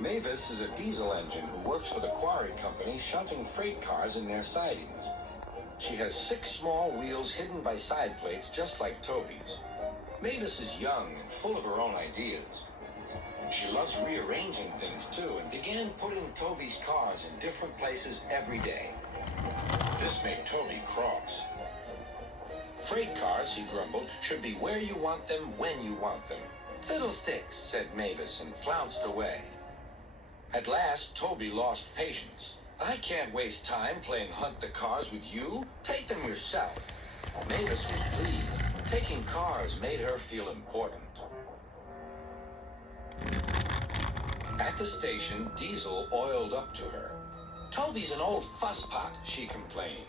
Mavis is a diesel engine who works for the quarry company shunting freight cars in their sidings. She has 6 small wheels hidden by side plates just like Toby's. Mavis is young and full of her own ideas. She loves rearranging things too and began putting Toby's cars in different places every day. This made Toby cross. Freight cars, he grumbled, should be where you want them when you want them. Fiddlesticks, said Mavis and flounced away. At last, Toby lost patience. I can't waste time playing hunt the cars with you. Take them yourself. Mavis was pleased. Taking cars made her feel important. At the station, Diesel oiled up to her. Toby's an old fusspot, she complained.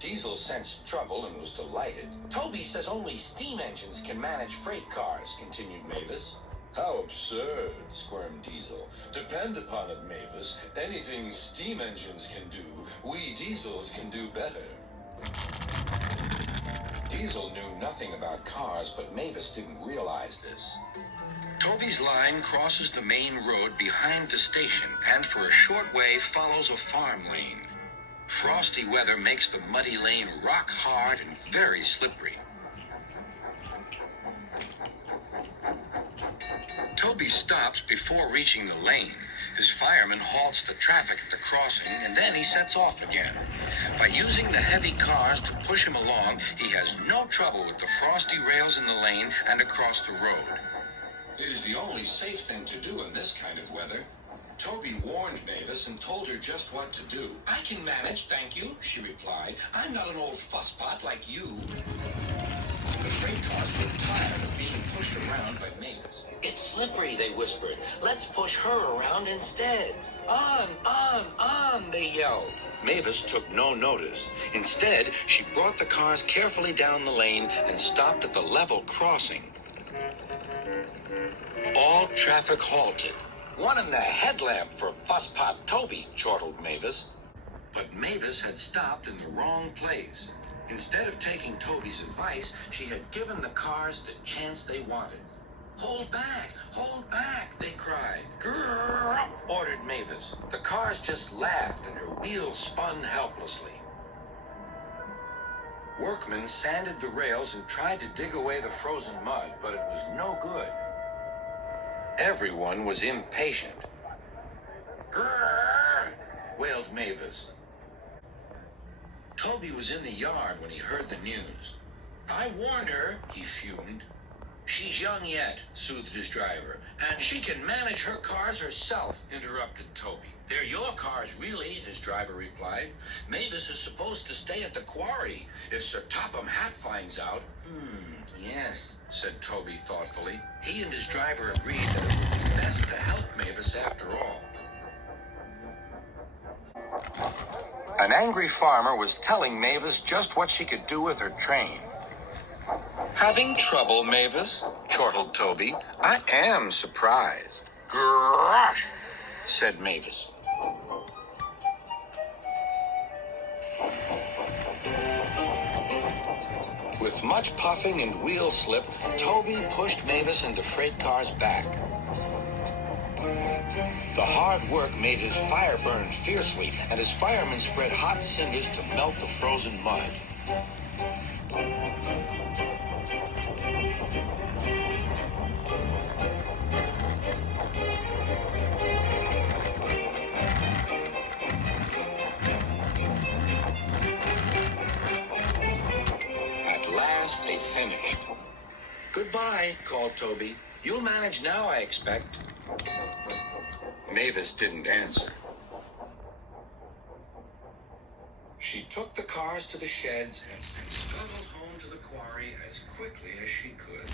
Diesel sensed trouble and was delighted. Toby says only steam engines can manage freight cars, continued Mavis. How absurd, squirmed Diesel. Depend upon it, Mavis. Anything steam engines can do, we diesels can do better. Diesel knew nothing about cars, but Mavis didn't realize this. Toby's line crosses the main road behind the station and for a short way follows a farm lane. Frosty weather makes the muddy lane rock hard and very slippery. Toby stops before reaching the lane. His fireman halts the traffic at the crossing, and then he sets off again. By using the heavy cars to push him along, he has no trouble with the frosty rails in the lane and across the road. It is the only safe thing to do in this kind of weather. Toby warned Mavis and told her just what to do. I can manage, thank you, she replied. I'm not an old fusspot like you. The freight cars were tired of being pushed around by Mavis. It's slippery, they whispered. Let's push her around instead. On, they yelled. Mavis took no notice. Instead, she brought the cars carefully down the lane and stopped at the level crossing. All traffic halted. One in the headlamp for fusspot Toby, chortled Mavis. But Mavis had stopped in the wrong place. Instead of taking Toby's advice, she had given the cars the chance they wanted. Hold back, they cried. Grrr, ordered Mavis. The cars just laughed and her wheels spun helplessly. Workmen sanded the rails and tried to dig away the frozen mud, but it was no good. Everyone was impatient. Grrr, wailed Mavis. Toby was in the yard when he heard the news. I warned her, he fumed. She's young yet, soothed his driver, and she can manage her cars herself, interrupted Toby. They're your cars, really, his driver replied. Mavis is supposed to stay at the quarry if Sir Topham Hatt finds out. Yes, said Toby thoughtfully. He and his driver agreed that it would be best to help Mavis after all. An angry farmer was telling Mavis just what she could do with her train. Having trouble, Mavis? Chortled Toby. I am surprised. Gosh, said Mavis. With much puffing and wheel slip, Toby pushed Mavis and the freight cars back. The hard work made his fire burn fiercely, and his firemen spread hot cinders to melt the frozen mud. At last, they finished. Goodbye, called Toby. You'll manage now, I expect. Mavis didn't answer. She took the cars to the sheds and scuttled home to the quarry as quickly as she could.